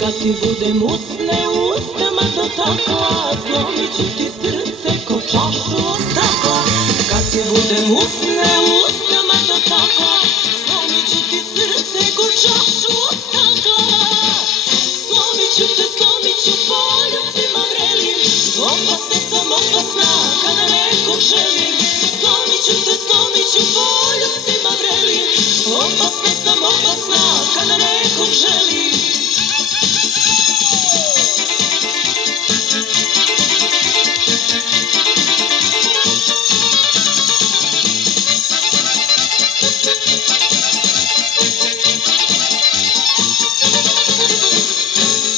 Kad ti budem usne ustama dotakla, slomit ću ti srce ko čašu od stakla. Kad ti budem usne ustama dotakla, slomit ću ti srce ko čašu od stakla. Slomit ću poljubcima vrelim, opasna sam opasna kada nekog želim. Slomit ću poljubcima vrelim, opasna sam opasna kada nekog želim.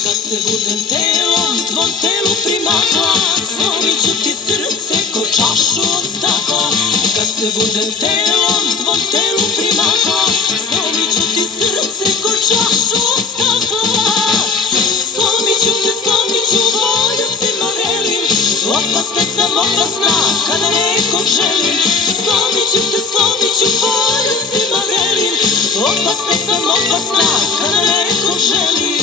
Kad se budem telom tvom telu primakla, slomit ću ti srce ko čašu od stakla. Kad se budem telom tvom telu primakla, slomit ću ti srce ko čašu od stakla. Slomit ću poljubcima vrelim, opasna sam opasna kada nekog želim. Slomit ću poljubcima vrelim, opasna sam opasna kada nekog želim.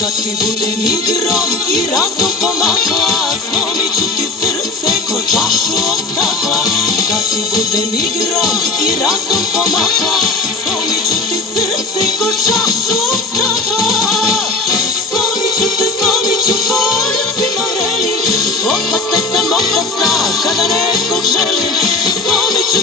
Kad ti budem igrom i razom pomakla, slomit ću ti srce ko čašu od stakla. Kad ti budem igrom i razom pomakla, slomit ću ti srce ko čašu od stakla. Slomit ću poljubcima vrelim, opasna sam opasna kada nekog želim. Slomit ću